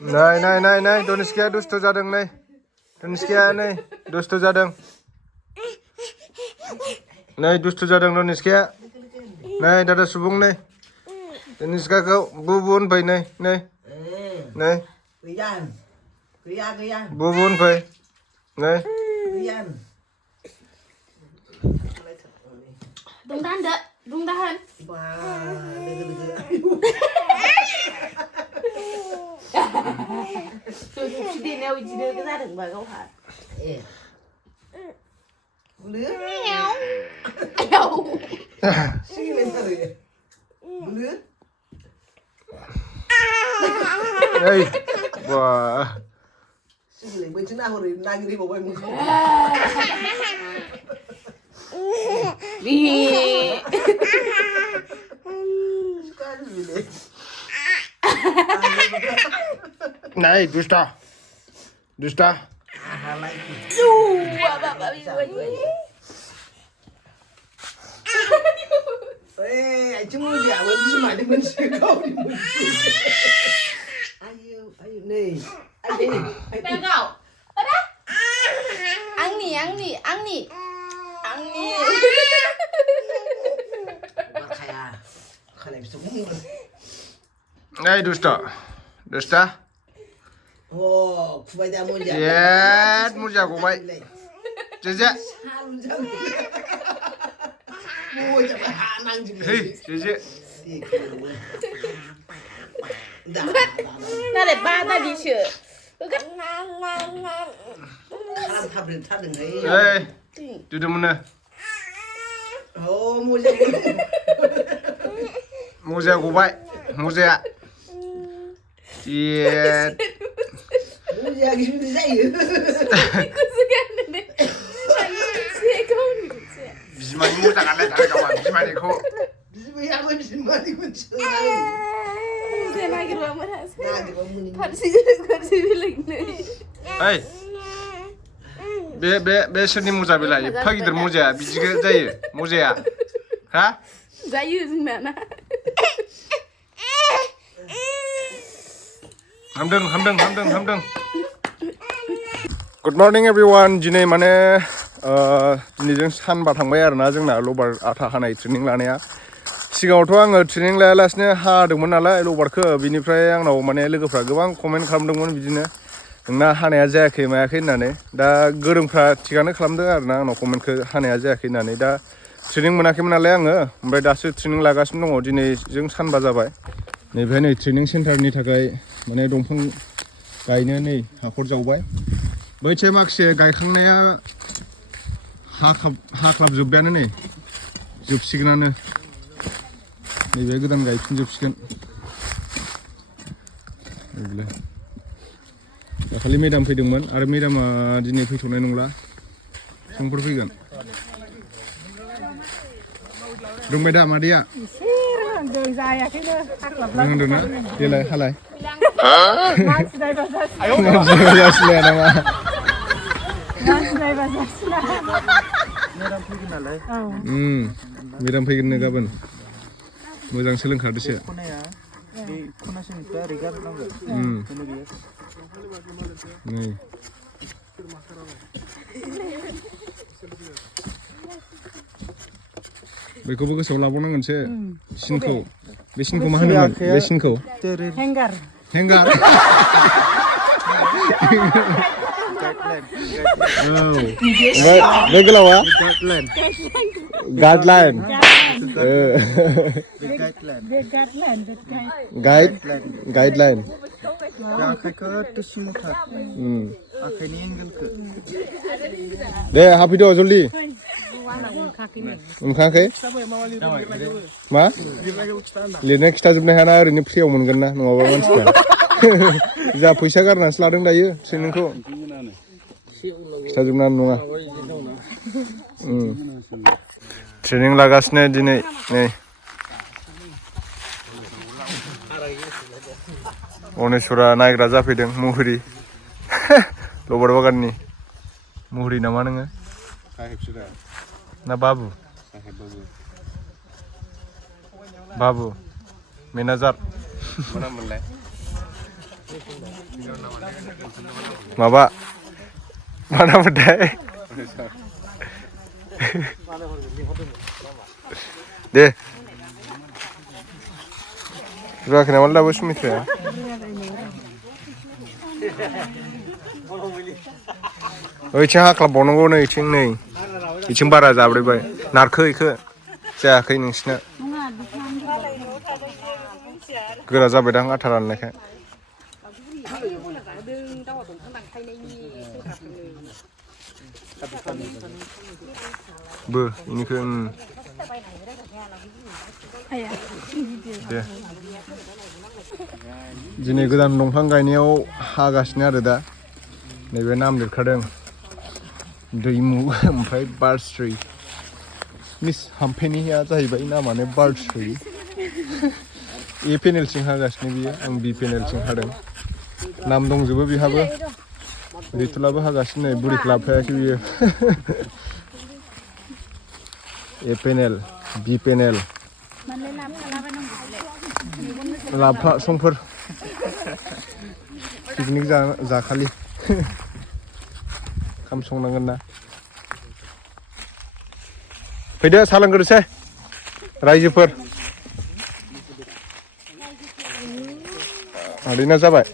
Này, Dhaniska dustu jadong này. Dhaniska này, dustu jadong. Này, dustu jadong Dhaniska. Này, dada subung này. Dhaniska kau bubun pai này. Này. Bubun pai. Này. Đúng đan đợi, đúng đan. Tôi chỉ đi neo chỉ đưa cái ra đừng vào câu hỏi. Lứa. Eo. Xin lên thôi. Lứa. Đây. Wow. Xin lên bên chúng ta hồi đang đi bộ bên. Đi. Này, dusta. Ê, anh chúng nó giả vẫn chứ mà đi bên xe câu đi bên xe. Ai yêu nè. Anh đi. Đang gạo. Ở đó. Ăn nỉ. Khai này sống luôn. Này, dusta. Ồ, phải ra mua giả. Yes, mua giả của vậy. Chết. Mua giả phải hạ năng chứ. Chết. Nó để ba ta đi chữa. Khám thắp đừng thấy. Đây. Đưa mình nè. Ồ, mua giả. Mua giả của vậy. Mua giả. Yes. Mua giả cái gì vậy? Bismani mua giả lại thằng kawan. Bismani kho. Bismani kun chơi. Saya lagi ruang mana? Nah, di bawah ni. Kursi bilik ni. Hey. Be seni moza belai. Pagidir moza. Bijiga jayu. Moza ya. Ha? Jayu mana? Hamdeng. Good morning everyone. Jine mane nijeng sanba थांबाय आरोना जोंना लबार आथा हानाय training लानाया सिगाङावथ' आङो training लायालासिनो हादोंमोन नालाय लबारखौ बिनिफ्राय आंनाव माने लोगोफ्रा गोबां कमेन्ट खालामदोंमोन बिदिनो नोंना हानाया जायाखै मायाखै होननानै दा गोरोंफ्रा थिगानो खालामदों आरोना आंनाव कमेन्टखौ हानाया जायाखै होननानै दा ट्रेनिं मोनाखैमोन नालाय आङो ओमफ्राय दासो ट्रेनिं लागासिनो दङ दिनैजों सानबा जाबाय नैबेहाय नै ट्रेनिं सेन्टारनि थाखाय माने दंफां गायनो नै हाखर जावबाय बैथिं माखासे गायखांनाया हाख्लाबजोब्बायानो नै जोबसिगोनानो नैबे गोदान गायफिनजोबसिगोन दाखालि मेदाम फैदोंमोन आरो मेदामा दिनै फैथ'नाय नंला समफोर फैगोन रोंबाय दा मादैया रोंदोंना देलाय हालाय जासिलाया नामा मेदाम फैगोननो गाबोन मोजां सोलोंखादोसो नै बेखौबो गोसोआव लाबावनांगोनसो सिनखौ बे सिनखौ मा होनोमोन बे सिनखौ हेंगार औ ओमफ्राय बे गोलावा गाइडलाइन गाइडलाइन आखाइखौ तुसि मुथा आखाइनि एंगेलखौ दे हाफैद' जल्दि ओंखाराखै मा लिरनाय खिथाजोबनो हायाना ओरैनो फ्रियाव मोनगोन ना नङाबा मानसिफ्रा जा फैसा गारनानैसो लादों दायो ट्रेनिंखौ खिथाजोबनानै नङा ट्रेनिं लागासिनो दिनै नै अनेस्वरा नायग्रा जाफैदों मुहुरि लबार बागाननि मुहुरि नामा नोङो ना बाबु मेनेजार मा नाम मोनलाय माबा मा नामथाय दे रुवाखै नामा दाबो सुमित्राया ओइथिं हाख्लाबबावनांगौ नै इथिं नै इथिं बारा जाब्रैबाय नारखो इखो जायाखै नोंसिना गोरा जाबायदां आथा राननायखाय बो इनिखो दे दिनै गोदान दंफां गायनायाव हागासिनो आरो दा नैबे नाम लिरखादों दैमु ओमफ्राय बार्डस्ट्री मिस हाम्फेनिया जाहैबाय नामानो बार्डस्ट्री ए पेनेलसिं हागासिनो बियो आं बि पेनेलसिं हादों नाम दंजोबो बिहाबो रितुलाबो हागासिनो नै बुरिखौ लाबोफायाखै बियो ए पेनेल बि पेनेल लाफा समफोर पिकनिक जाखालि खाम संनांगोन ना फैदो सा लोंग्रोसै रायजोफोर आदैना जाबाय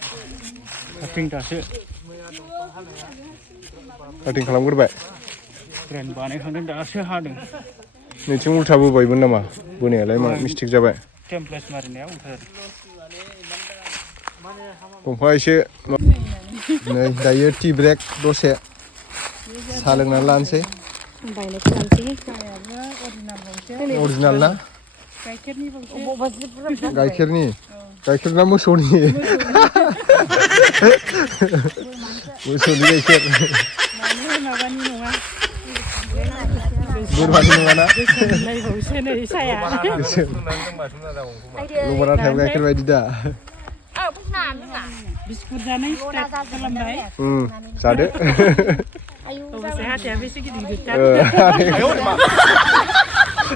काटिंदासो काटिं खालामग्रोबाय ट्रेन बानायखांदों दासो हादों नैथिं उल्था बोबायमोन नामा बोनायालाय मा मिस्टेक जाबाय टेमप्लेट मारिनाया उल्था दंफाङा एसे नै दायो टि ब्रेक दसे साहा लोंनानै लानोसै अरिजिनाल ना गाइखेरनि गाइखेर ना मोसौनि मोसौनि गाइखेर बोरमानि नङाना लबार आथायाव गाइखेर बायदि दा बिस्कुट जानाय स्टार्ट खालामबाय जादो हाथायाबो एसे गिदिर गिदिर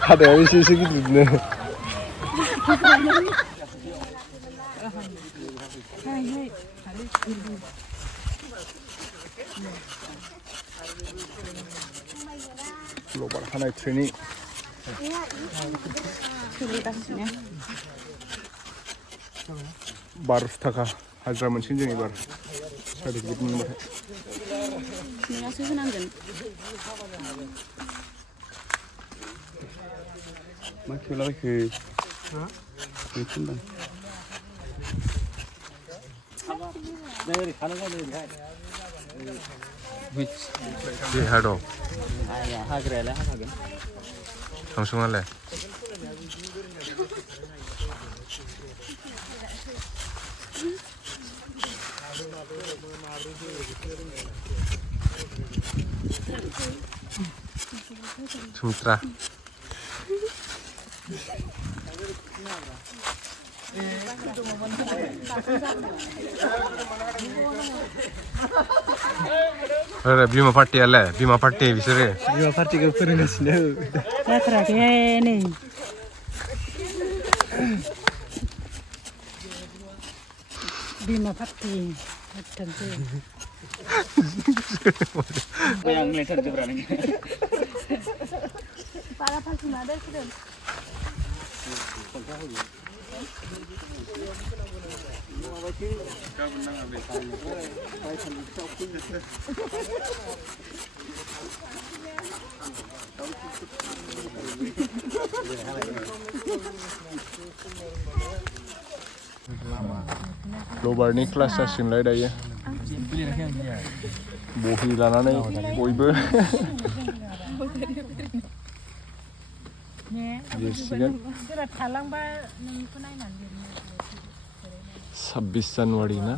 हाथायाबो एसे गिदिरनो लबार हानाय ट्रेनिं 12 थाखा हाजिरा मोनसिगोन जों एबार सार्टिफिकेट मोनबाथाय नोंहासो होनांगोन मा खेलाबायखो देहा दं हाग्रायालाय हाखागोन थांसुङालाय सुमित्रा बिमा पार्टियालाय बिमा पार्टि बिसोरो बिमा पार्टिखौ फोरोंगासिनो जाथाराखै नै बिमा पार्टि आं लेंथारजोब्रा नोङो बारा फाल्थुना दोनदों लबारनि क्लास जासिगोनलाय दायो बहि लानानै बयबो लिरसिगोन 26 जानुवारि ना